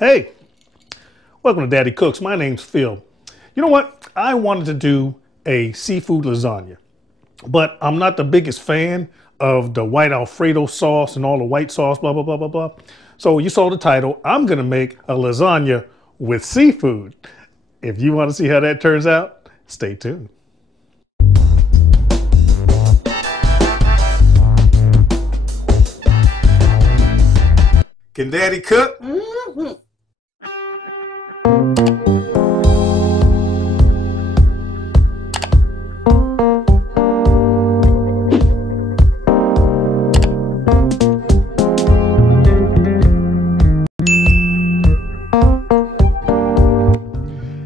Hey, welcome to Daddy Cooks. My name's Phil. You know what? I wanted to do a seafood lasagna, but I'm not the biggest fan of the white Alfredo sauce and all the white sauce, blah, blah, blah, blah, blah. So you saw the title. I'm going to make a lasagna with seafood. If you want to see how that turns out, stay tuned. Can Daddy cook? Mm-hmm.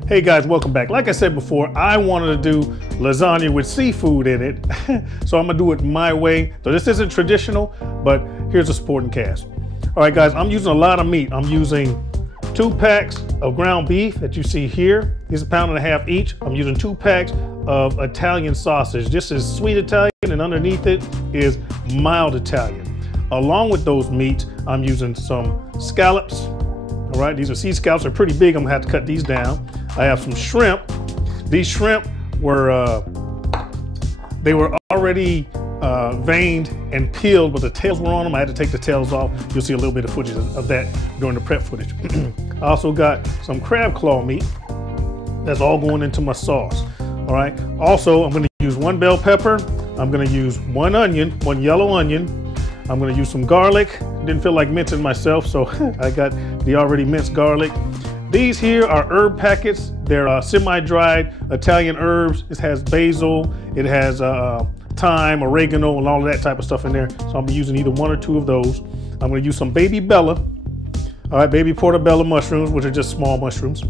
Hey guys, welcome back. Like I said before, I wanted to do lasagna with seafood in it. So I'm gonna do it my way. So this isn't traditional, but here's a supporting cast. All right guys, I'm using a lot of meat. I'm using 2 packs of ground beef that you see here. These are 1.5 pounds each. I'm using 2 packs of Italian sausage. This is sweet Italian and underneath it is mild Italian. Along with those meats, I'm using some scallops. All right, these are sea scallops. They're pretty big. I'm gonna have to cut these down. I have some shrimp. These shrimp were they were already veined and peeled, but the tails were on them. I had to take the tails off. You'll see a little bit of footage of that during the prep footage. I also got some crab claw meat. That's all going into my sauce. All right. Also, I'm going to use 1 bell pepper. I'm going to use 1 onion, 1 yellow onion. I'm going to use some garlic. Didn't feel like mincing myself, so I got the already minced garlic. These here are herb packets. They're semi-dried Italian herbs. It has basil. It has thyme, oregano, and all of that type of stuff in there. So I'll be using either 1 or 2 of those. I'm going to use some baby bella. All right, baby portobello mushrooms, which are just small mushrooms.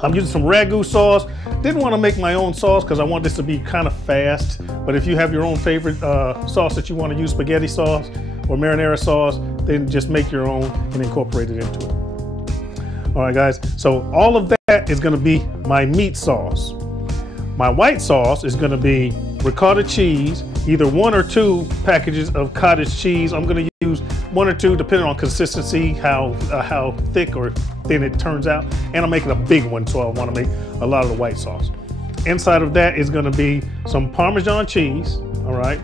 I'm using some ragu sauce. Didn't want to make my own sauce because I want this to be kind of fast. But if you have your own favorite sauce that you want to use, spaghetti sauce or marinara sauce, then just make your own and incorporate it into it. All right, guys. So all of that is going to be my meat sauce. My white sauce is going to be ricotta cheese, either 1 or 2 packages of cottage cheese. I'm going to use 1 or 2 depending on consistency, how thick or thin it turns out. And I'm making a big one, so I want to make a lot of the white sauce. Inside of that is going to be some Parmesan cheese, all right?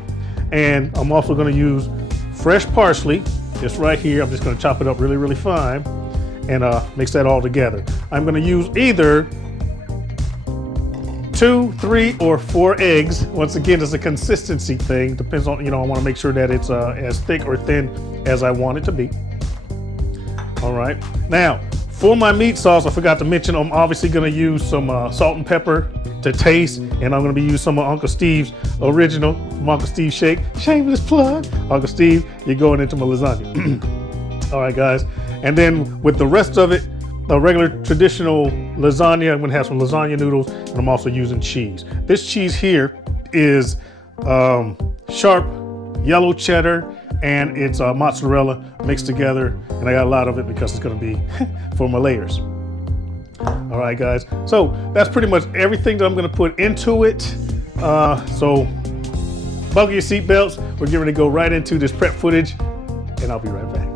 And I'm also going to use fresh parsley, just right here. I'm just going to chop it up really, really fine and mix that all together. I'm going to use either 2, 3, or 4 eggs. Once again, it's a consistency thing. Depends on, I want to make sure that it's as thick or thin as I want it to be. All right. Now, for my meat sauce, I forgot to mention, I'm obviously going to use some salt and pepper to taste, and I'm going to be using some of Uncle Steve's original from Uncle Steve's Shake. Shameless plug. Uncle Steve, you're going into my lasagna. All right, guys. And then with the rest of it, a regular traditional lasagna, I'm gonna have some lasagna noodles, and I'm also using cheese. This cheese here is sharp yellow cheddar, and it's mozzarella mixed together, and I got a lot of it because it's gonna be for my layers. All right, guys, so that's pretty much everything that I'm gonna put into it. So buckle your seatbelts. We're getting ready to go right into this prep footage, and I'll be right back.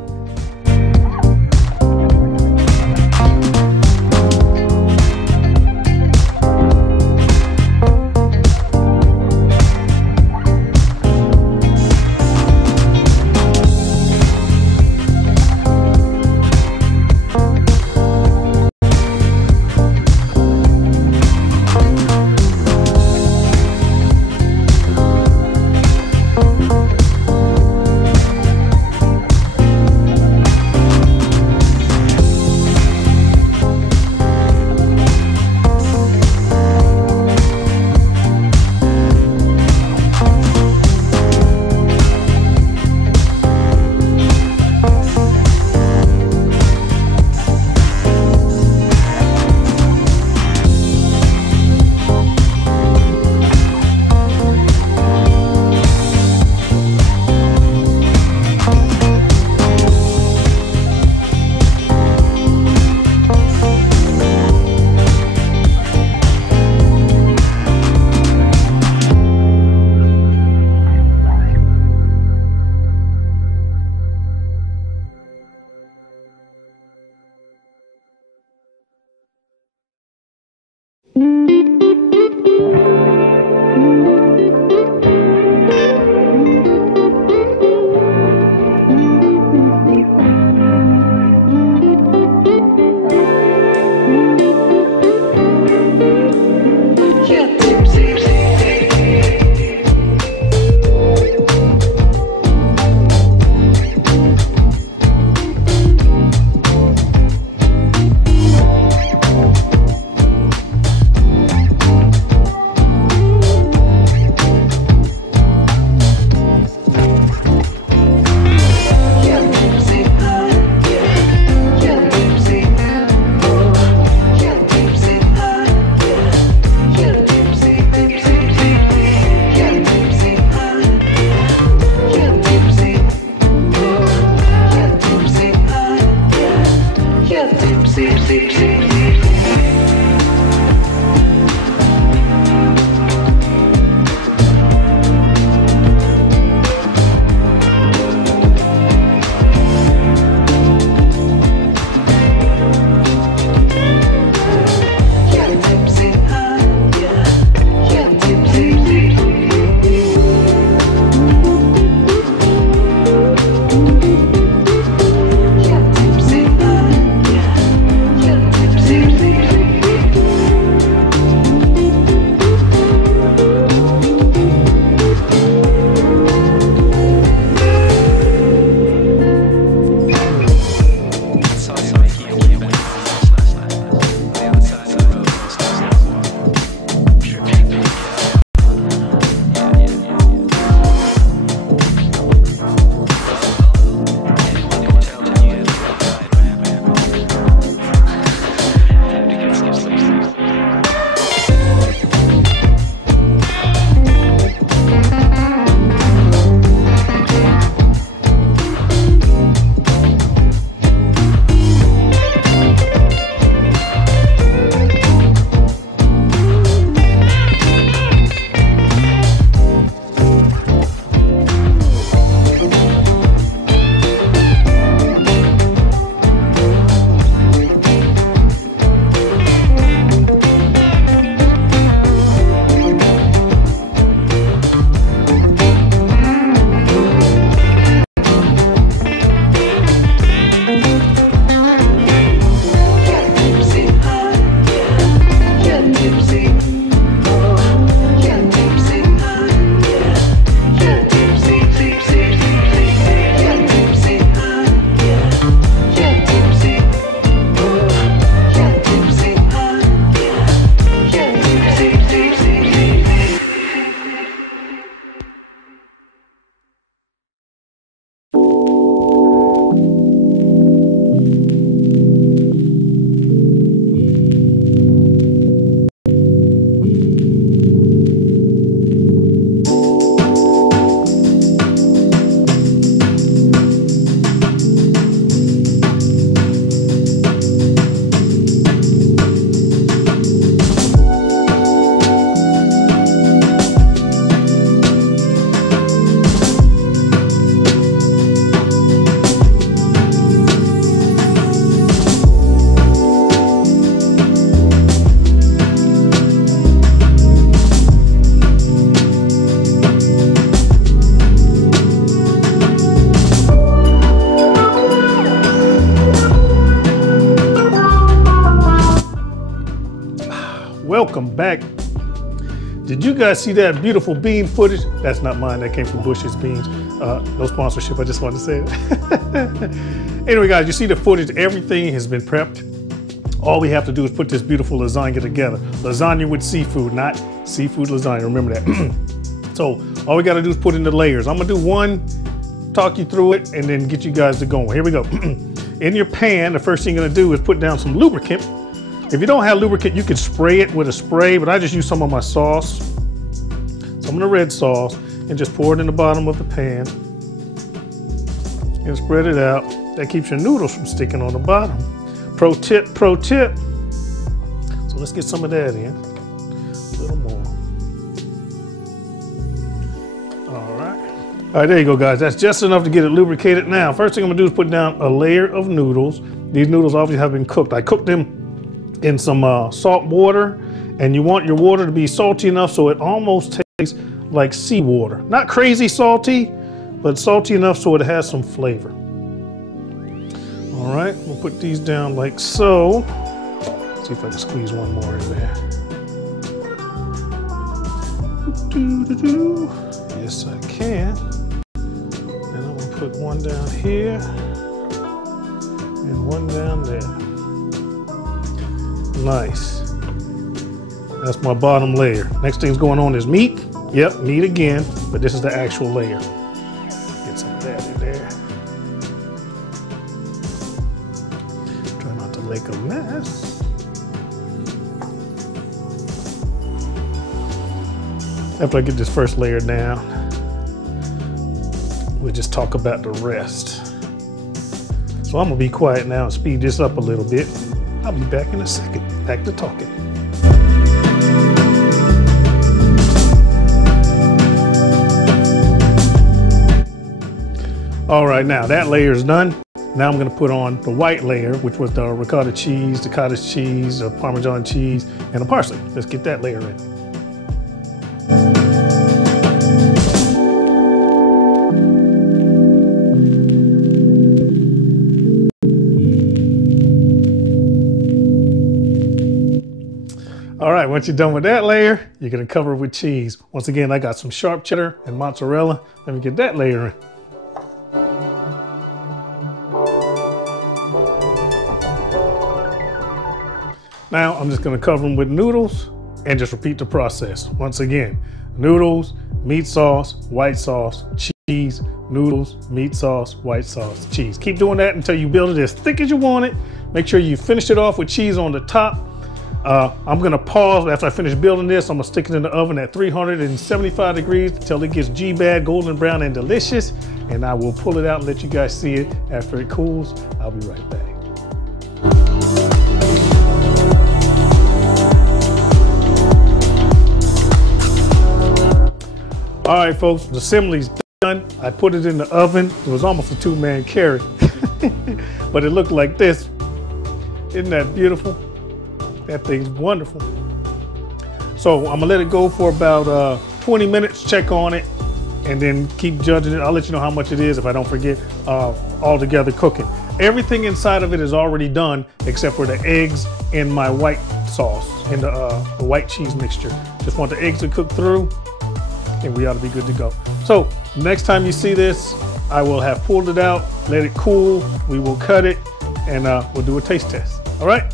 welcome back. Did you guys see that beautiful bean footage? That's not mine, that came from Bush's Beans. No sponsorship, I just wanted to say it. Anyway guys, you see the footage, everything has been prepped. All we have to do is put this beautiful lasagna together. Lasagna with seafood, not seafood lasagna, remember that. So all we gotta do is put in the layers. I'm gonna do one, talk you through it, and then get you guys to going. Here we go. In your pan, the first thing you're gonna do is put down some lubricant. If you don't have lubricant, you can spray it with a spray, but I just use some of my sauce, some of the red sauce, and just pour it in the bottom of the pan and spread it out. That keeps your noodles from sticking on the bottom. Pro tip, pro tip. So let's get some of that in, a little more. All right, there you go, guys. That's just enough to get it lubricated. Now, first thing I'm gonna do is put down a layer of noodles. These noodles obviously have been cooked. I cooked them in some salt water, and you want your water to be salty enough so it almost tastes like seawater. Not crazy salty, but salty enough so it has some flavor. All right, we'll put these down like so. Let's see if I can squeeze one more in there. Yes, I can. Put one down here and one down there. Nice. That's my bottom layer. Next thing's going on is meat. Yep, meat again, but this is the actual layer. Get some of that in there. Try not to make a mess. After I get this first layer down, we'll just talk about the rest. So I'm gonna be quiet now and speed this up a little bit. I'll be back in a second. Back to talking. All right, now that layer is done. Now I'm gonna put on the white layer, which was the ricotta cheese, the cottage cheese, the Parmesan cheese, and the parsley. Let's get that layer in. All right, once you're done with that layer, you're gonna cover it with cheese. Once again, I got some sharp cheddar and mozzarella. Let me get that layer in. Now, I'm just gonna cover them with noodles and just repeat the process. Once again, noodles, meat sauce, white sauce, cheese, noodles, meat sauce, white sauce, cheese. Keep doing that until you build it as thick as you want it. Make sure you finish it off with cheese on the top. I'm gonna pause after I finish building this. I'm gonna stick it in the oven at 375 degrees until it gets G-bad, golden brown, and delicious. And I will pull it out and let you guys see it after it cools. I'll be right back. All right, folks, the assembly's done. I put it in the oven. It was almost a two-man carry, but it looked like this. Isn't that beautiful? That thing's wonderful. So I'm gonna let it go for about 20 minutes, check on it, and then keep judging it. I'll let you know how much it is if I don't forget all together cooking. Everything inside of it is already done except for the eggs and my white sauce and the white cheese mixture. Just want the eggs to cook through and we ought to be good to go. So next time you see this, I will have pulled it out, let it cool, we will cut it, and we'll do a taste test. All right?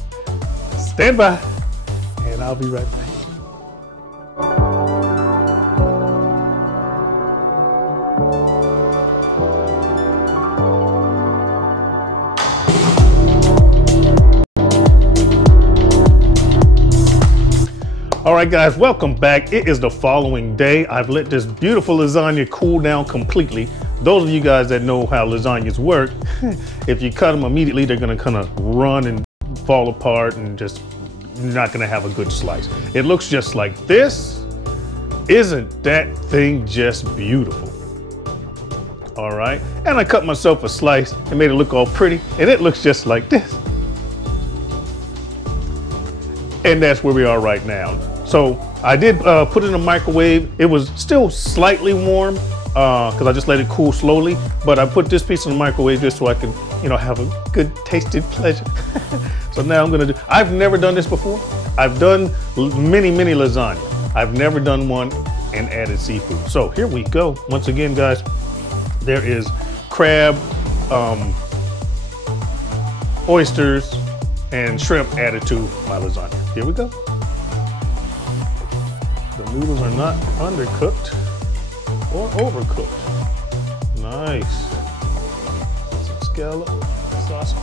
Stand by, and I'll be right back. All right, guys, welcome back. It is the following day. I've let this beautiful lasagna cool down completely. Those of you guys that know how lasagnas work, if you cut them immediately, they're gonna kind of run and fall apart and just you're not gonna have a good slice. It looks just like this. Isn't that thing just beautiful? All right, and I cut myself a slice and made it look all pretty, and it looks just like this. And that's where we are right now. So I did put it in the microwave. It was still slightly warm because I just let it cool slowly, but I put this piece in the microwave just so I can, have a good tasted pleasure. So now I'm gonna I've never done this before. I've done many lasagna. I've never done one and added seafood. So here we go. Once again, guys, there is crab, oysters, and shrimp added to my lasagna. Here we go. The noodles are not undercooked or overcooked. Nice. Some scallop sauce.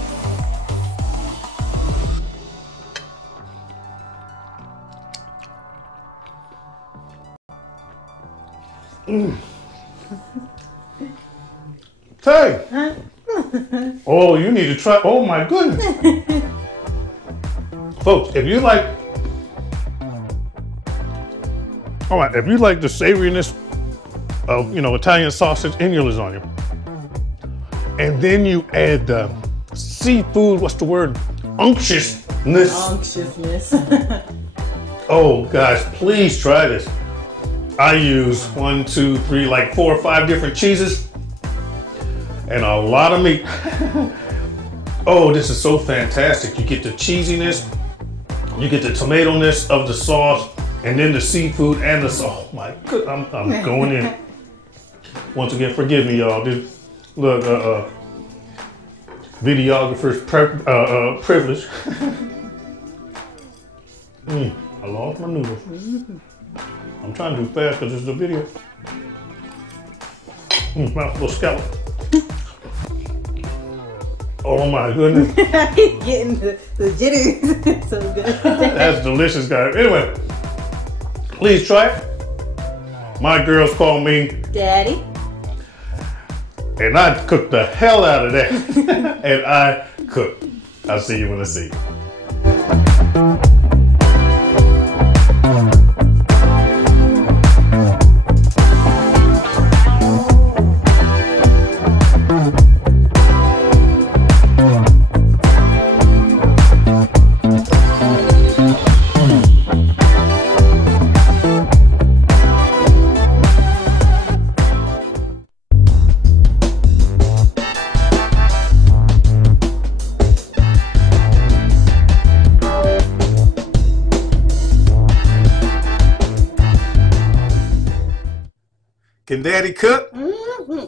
Tay. Oh, you need to try. Oh my goodness. Folks, if you like, all right, if you like the savoriness of, you know, Italian sausage in your lasagna, and then you add the seafood, what's the word? Unctuousness. Oh, guys, please try this. I use 1, 2, 3, like 4 or 5 different cheeses and a lot of meat. Oh, this is so fantastic. You get the cheesiness, you get the tomato-ness of the sauce, and then the seafood and the sauce. Oh my goodness, I'm going in. Once again, forgive me, y'all. This look, videographer's privilege. I lost my noodles. I'm trying to do fast because this is a video. Mouthful of scallop. Oh my goodness. He's getting the jitters. So good. That's delicious, guys. Anyway, please try it. My girls call me Daddy. And I cooked the hell out of that. And I cook. I'll see you when I see you. Can Daddy cook? Mm-hmm.